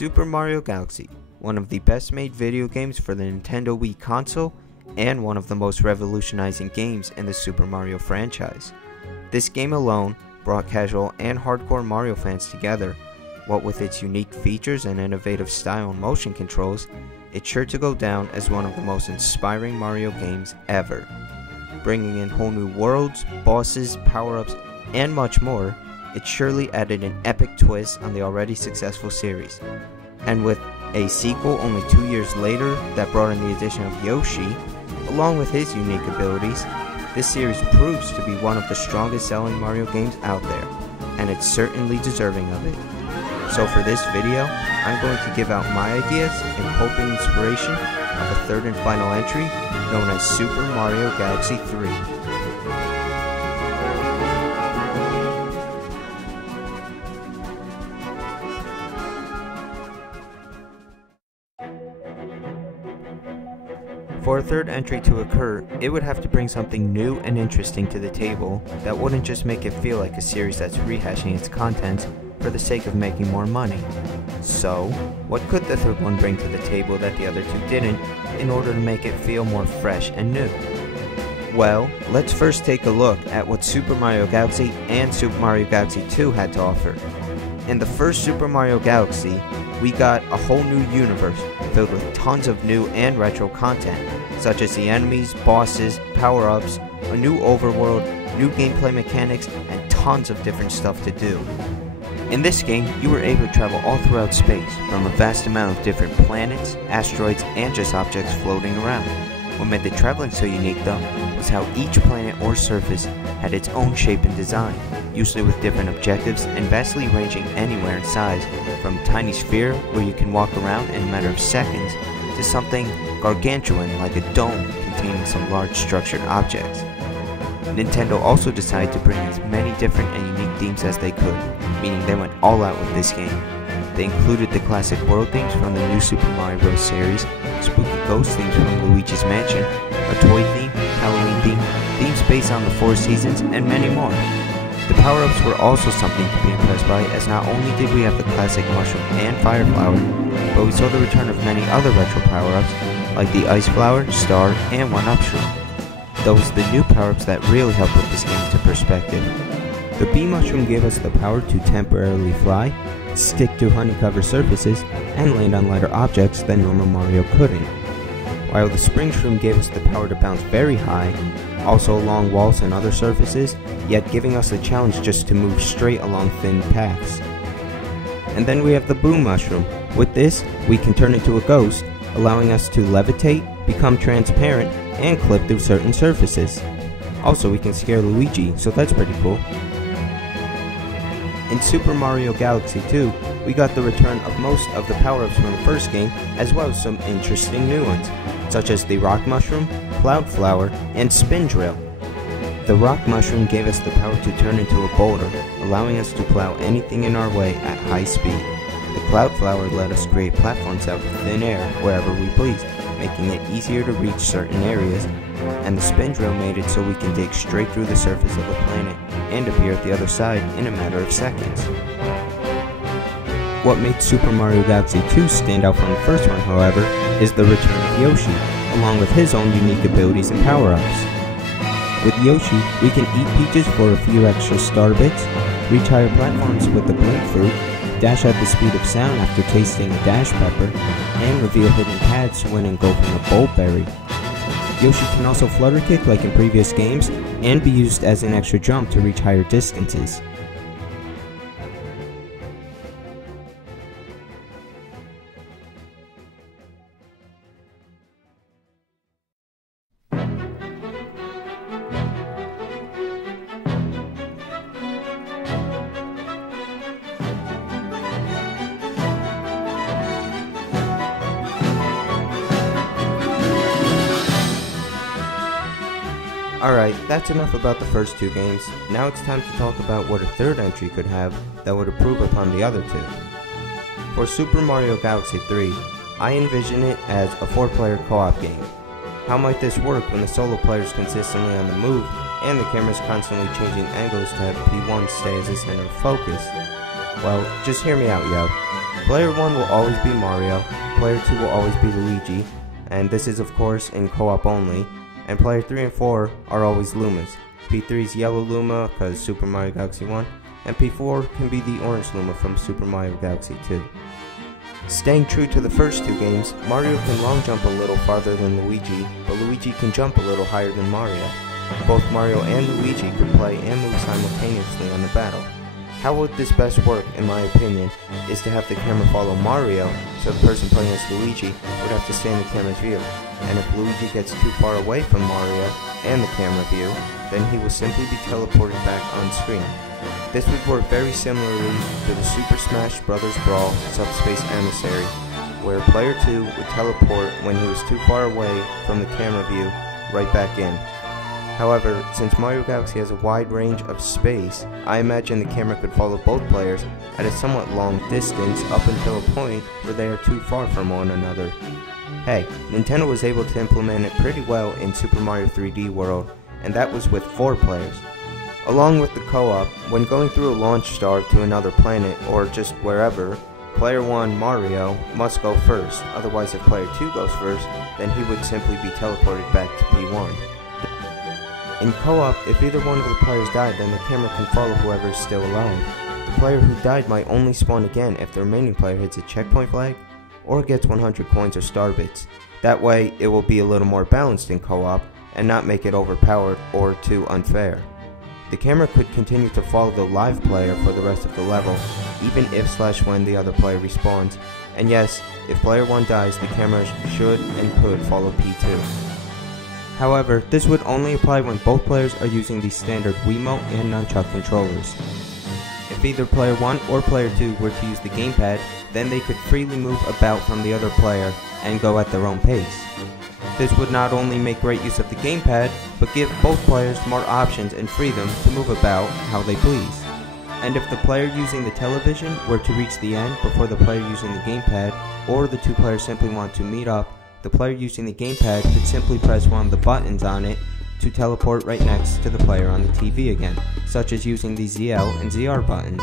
Super Mario Galaxy, one of the best made video games for the Nintendo Wii console, and one of the most revolutionizing games in the Super Mario franchise. This game alone brought casual and hardcore Mario fans together. What with its unique features and innovative style and motion controls, it's sure to go down as one of the most inspiring Mario games ever. Bringing in whole new worlds, bosses, power-ups, and much more, it surely added an epic twist on the already successful series. And with a sequel only 2 years later that brought in the addition of Yoshi, along with his unique abilities, this series proves to be one of the strongest selling Mario games out there, and it's certainly deserving of it. So for this video, I'm going to give out my ideas and hope and inspiration of a third and final entry known as Super Mario Galaxy 3. For a third entry to occur, it would have to bring something new and interesting to the table that wouldn't just make it feel like a series that's rehashing its content for the sake of making more money. So, what could the third one bring to the table that the other two didn't in order to make it feel more fresh and new? Well, let's first take a look at what Super Mario Galaxy and Super Mario Galaxy 2 had to offer. In the first Super Mario Galaxy, we got a whole new universe filled with tons of new and retro content, such as the enemies, bosses, power-ups, a new overworld, new gameplay mechanics, and tons of different stuff to do. In this game, you were able to travel all throughout space, from a vast amount of different planets, asteroids, and just objects floating around. What made the traveling so unique though, was how each planet or surface had its own shape and design, usually with different objectives and vastly ranging anywhere in size, from a tiny sphere where you can walk around in a matter of seconds, to something gargantuan like a dome containing some large structured objects. Nintendo also decided to bring as many different and unique themes as they could, meaning they went all out with this game. They included the classic world themes from the new Super Mario Bros. Series, spooky ghost themes from Luigi's Mansion, a toy theme, Halloween theme, themes based on the Four Seasons, and many more. The power-ups were also something to be impressed by, as not only did we have the classic Mushroom and Fire Flower, but we saw the return of many other retro power-ups, like the Ice Flower, Star, and 1-Up Shroom. Those are the new power-ups that really help put this game into perspective. The Bee Mushroom gave us the power to temporarily fly, stick to honey-covered surfaces, and land on lighter objects that normal Mario couldn't. While the Spring Shroom gave us the power to bounce very high, also along walls and other surfaces, yet giving us the challenge just to move straight along thin paths. And then we have the Boom Mushroom. With this, we can turn into a ghost, allowing us to levitate, become transparent, and clip through certain surfaces. Also, we can scare Luigi, so that's pretty cool. In Super Mario Galaxy 2, we got the return of most of the power-ups from the first game, as well as some interesting new ones, such as the Rock Mushroom, Cloud Flower, and Spin Drill. The Rock Mushroom gave us the power to turn into a boulder, allowing us to plow anything in our way at high speed. The Cloud Flower let us create platforms out of thin air wherever we pleased, making it easier to reach certain areas, and the Spin Drill made it so we can dig straight through the surface of a planet and appear at the other side in a matter of seconds. What made Super Mario Galaxy 2 stand out from the first one, however, is the return of Yoshi, along with his own unique abilities and power-ups. With Yoshi, we can eat peaches for a few extra star bits, reach higher platforms with the Blink Fruit, dash at the speed of sound after tasting a Dash Pepper, and reveal hidden paths when engulfing a Bulb Berry. Yoshi can also flutter kick like in previous games, and be used as an extra jump to reach higher distances. Alright, that's enough about the first two games. Now it's time to talk about what a third entry could have that would improve upon the other two. For Super Mario Galaxy 3, I envision it as a 4-player co-op game. How might this work when the solo player is consistently on the move and the camera is constantly changing angles to have P1 stay as the center of focus? Well, just hear me out, yo. Player 1 will always be Mario, Player 2 will always be Luigi, and this is of course in co-op only, and Player 3 and 4 are always Lumas. P3 is Yellow Luma because Super Mario Galaxy 1, and P4 can be the Orange Luma from Super Mario Galaxy 2. Staying true to the first two games, Mario can long jump a little farther than Luigi, but Luigi can jump a little higher than Mario. Both Mario and Luigi could play and move simultaneously on the battle. How would this best work, in my opinion, is to have the camera follow Mario, so the person playing as Luigi would have to stay in the camera's view, and if Luigi gets too far away from Mario and the camera view, then he will simply be teleported back on screen. This would work very similarly to the Super Smash Bros. Brawl Subspace Emissary, where Player 2 would teleport when he was too far away from the camera view right back in. However, since Mario Galaxy has a wide range of space, I imagine the camera could follow both players at a somewhat long distance up until a point where they are too far from one another. Hey, Nintendo was able to implement it pretty well in Super Mario 3D World, and that was with 4 players. Along with the co-op, when going through a launch star to another planet or just wherever, Player 1, Mario, must go first, otherwise if Player 2 goes first, then he would simply be teleported back to P1. In co-op, if either one of the players died, then the camera can follow whoever is still alive. The player who died might only spawn again if the remaining player hits a checkpoint flag or gets 100 coins or star bits. That way, it will be a little more balanced in co-op and not make it overpowered or too unfair. The camera could continue to follow the live player for the rest of the level, even if/when the other player respawns, and yes, if Player 1 dies, the camera should and could follow P2. However, this would only apply when both players are using the standard Wiimote and Nunchuck controllers. If either Player 1 or Player 2 were to use the gamepad, then they could freely move about from the other player and go at their own pace. This would not only make great use of the gamepad, but give both players more options and freedom to move about how they please. And if the player using the television were to reach the end before the player using the gamepad, or the two players simply want to meet up, the player using the gamepad could simply press one of the buttons on it to teleport right next to the player on the TV again, such as using the ZL and ZR buttons.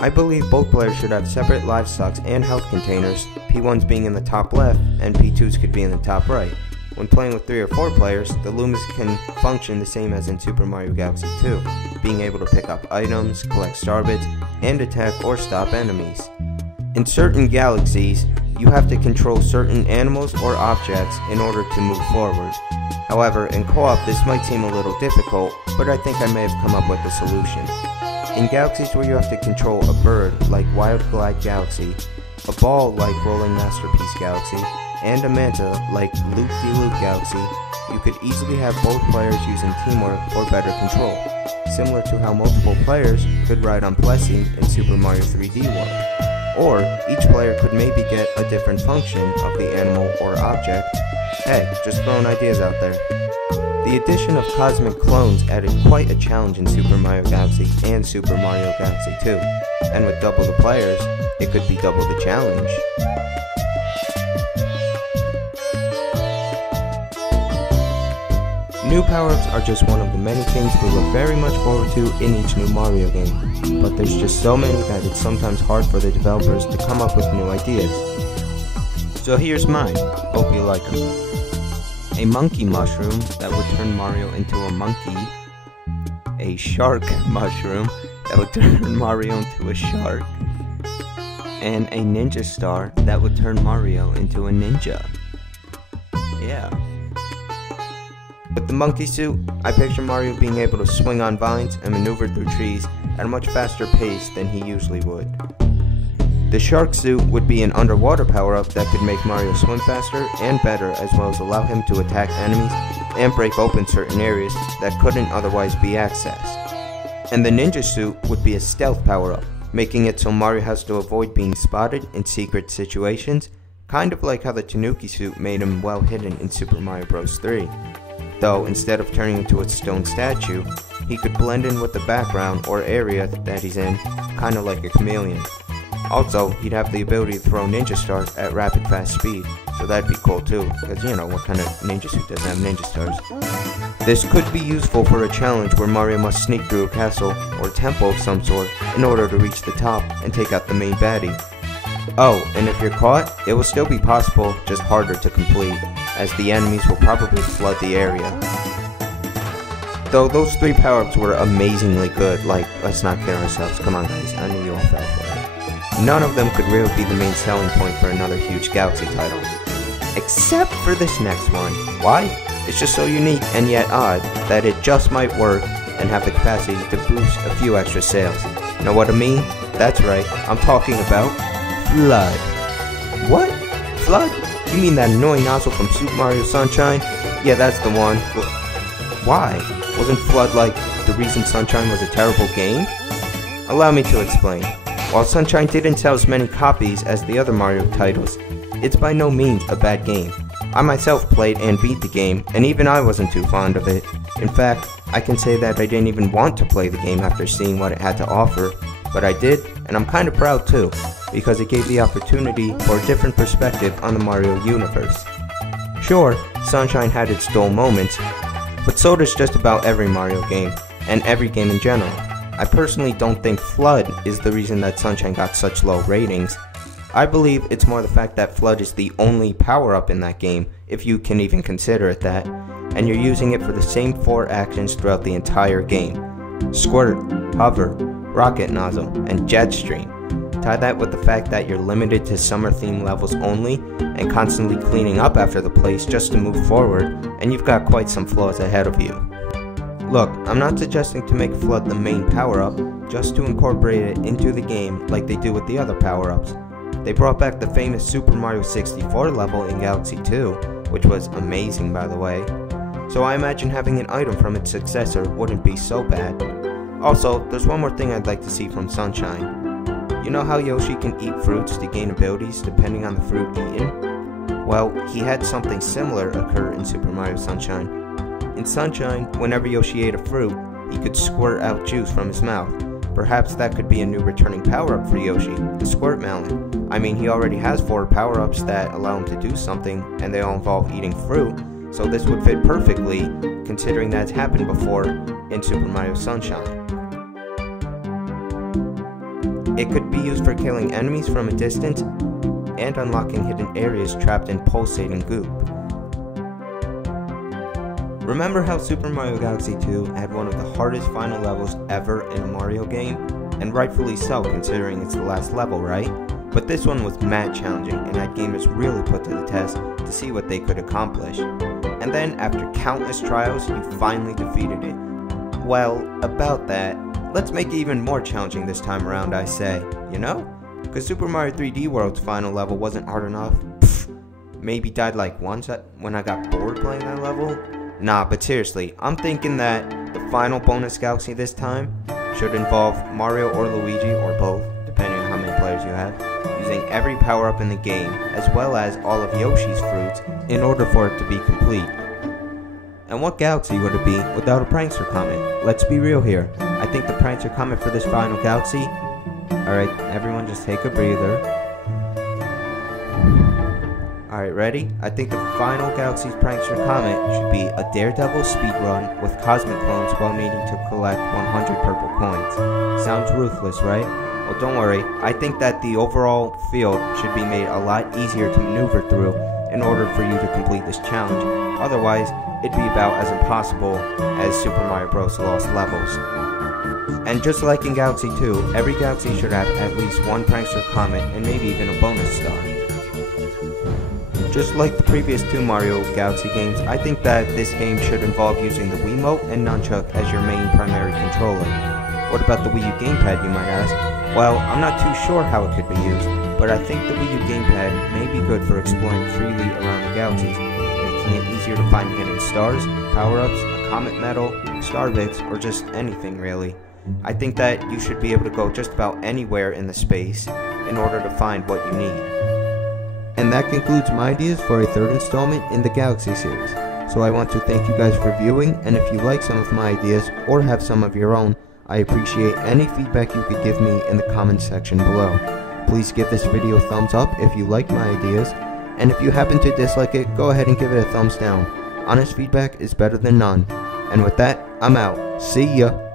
I believe both players should have separate life stocks and health containers, P1s being in the top left and P2s could be in the top right. When playing with 3 or 4 players, the Lumas can function the same as in Super Mario Galaxy 2, being able to pick up items, collect star bits, and attack or stop enemies. In certain galaxies, you have to control certain animals or objects in order to move forward. However, in co-op this might seem a little difficult, but I think I may have come up with a solution. In galaxies where you have to control a bird, like Wild Glide Galaxy, a ball like Rolling Masterpiece Galaxy, and a manta like Loop-de-Loop Galaxy, you could easily have both players using teamwork or better control, similar to how multiple players could ride on Plessie in Super Mario 3D World. Or, each player could maybe get a different function of the animal or object. Hey, just throwing ideas out there. The addition of cosmic clones added quite a challenge in Super Mario Galaxy and Super Mario Galaxy 2, and with double the players, it could be double the challenge. New power-ups are just one of the many things we look very much forward to in each new Mario game, but there's just so many that it's sometimes hard for the developers to come up with new ideas. So here's mine, hope you like them. A monkey mushroom that would turn Mario into a monkey, a shark mushroom that would turn Mario into a shark, and a ninja star that would turn Mario into a ninja. Yeah. With the monkey suit, I picture Mario being able to swing on vines and maneuver through trees at a much faster pace than he usually would. The shark suit would be an underwater power-up that could make Mario swim faster and better, as well as allow him to attack enemies and break open certain areas that couldn't otherwise be accessed. And the ninja suit would be a stealth power-up, making it so Mario has to avoid being spotted in secret situations, kind of like how the Tanuki suit made him well hidden in Super Mario Bros. 3. Though, instead of turning into a stone statue, he could blend in with the background or area that he's in, kinda like a chameleon. Also, he'd have the ability to throw ninja stars at rapid fast speed, so that'd be cool too, because you know, what kind of ninja suit doesn't have ninja stars? This could be useful for a challenge where Mario must sneak through a castle or temple of some sort in order to reach the top and take out the main baddie. Oh, and if you're caught, it will still be possible, just harder to complete, as the enemies will probably flood the area. Though those 3 power-ups were amazingly good, like, let's not kid ourselves, come on guys, I knew you all fell for it. None of them could really be the main selling point for another huge Galaxy title. Except for this next one. Why? It's just so unique and yet odd that it just might work and have the capacity to boost a few extra sales. Know what I mean? That's right, I'm talking about Flood. What? Flood? You mean that annoying nozzle from Super Mario Sunshine? Yeah, that's the one. Why? Wasn't Flood like the reason Sunshine was a terrible game? Allow me to explain. While Sunshine didn't sell as many copies as the other Mario titles, it's by no means a bad game. I myself played and beat the game, and even I wasn't too fond of it. In fact, I can say that I didn't even want to play the game after seeing what it had to offer, but I did, and I'm kinda proud too, because it gave the opportunity for a different perspective on the Mario universe. Sure, Sunshine had its dull moments, but so does just about every Mario game, and every game in general. I personally don't think Flood is the reason that Sunshine got such low ratings. I believe it's more the fact that Flood is the only power-up in that game, if you can even consider it that, and you're using it for the same 4 actions throughout the entire game. Squirt, hover, rocket nozzle, and jet stream. Tie that with the fact that you're limited to summer-themed levels only, and constantly cleaning up after the place just to move forward, and you've got quite some flaws ahead of you. Look, I'm not suggesting to make Flood the main power-up, just to incorporate it into the game like they do with the other power-ups. They brought back the famous Super Mario 64 level in Galaxy 2, which was amazing by the way, so I imagine having an item from its successor wouldn't be so bad. Also, there's one more thing I'd like to see from Sunshine. You know how Yoshi can eat fruits to gain abilities depending on the fruit eaten? Well, he had something similar occur in Super Mario Sunshine. In Sunshine, whenever Yoshi ate a fruit, he could squirt out juice from his mouth. Perhaps that could be a new returning power-up for Yoshi, the Squirt Melon. I mean, he already has 4 power-ups that allow him to do something, and they all involve eating fruit, so this would fit perfectly, considering that's happened before in Super Mario Sunshine. It could be used for killing enemies from a distance, and unlocking hidden areas trapped in pulsating goop. Remember how Super Mario Galaxy 2 had one of the hardest final levels ever in a Mario game? And rightfully so, considering it's the last level, right? But this one was mad challenging, and that game is really put to the test to see what they could accomplish. And then, after countless trials, you finally defeated it. Well, about that, let's make it even more challenging this time around, I say, you know? Because Super Mario 3D World's final level wasn't hard enough. Maybe died like once when I got bored playing that level? Nah, but seriously, I'm thinking that the final bonus Galaxy this time should involve Mario or Luigi, or both, depending on how many players you have, using every power-up in the game, as well as all of Yoshi's fruits, in order for it to be complete. And what Galaxy would it be without a Prankster Comet? Let's be real here. I think the Prankster Comet for this final Galaxy... Alright, everyone just take a breather. Alright, ready? I think the final Galaxy's Prankster Comet should be a Daredevil speedrun with Cosmic Clones while needing to collect 100 purple coins. Sounds ruthless, right? Well, don't worry. I think that the overall field should be made a lot easier to maneuver through in order for you to complete this challenge. Otherwise, it'd be about as impossible as Super Mario Bros. Lost levels. And just like in Galaxy 2, every Galaxy should have at least one Prankster Comet and maybe even a bonus star. Just like the previous 2 Mario Galaxy games, I think that this game should involve using the Wiimote and Nunchuk as your main primary controller. What about the Wii U gamepad, you might ask? Well, I'm not too sure how it could be used, but I think the Wii U gamepad may be good for exploring freely around the galaxies, making it easier to find hidden stars, power-ups, a comet medal, star bits, or just anything really. I think that you should be able to go just about anywhere in the space in order to find what you need. And that concludes my ideas for a 3rd installment in the Galaxy series. So I want to thank you guys for viewing, and if you like some of my ideas or have some of your own, I appreciate any feedback you could give me in the comments section below. Please give this video a thumbs up if you like my ideas, and if you happen to dislike it, go ahead and give it a thumbs down. Honest feedback is better than none. And with that, I'm out. See ya.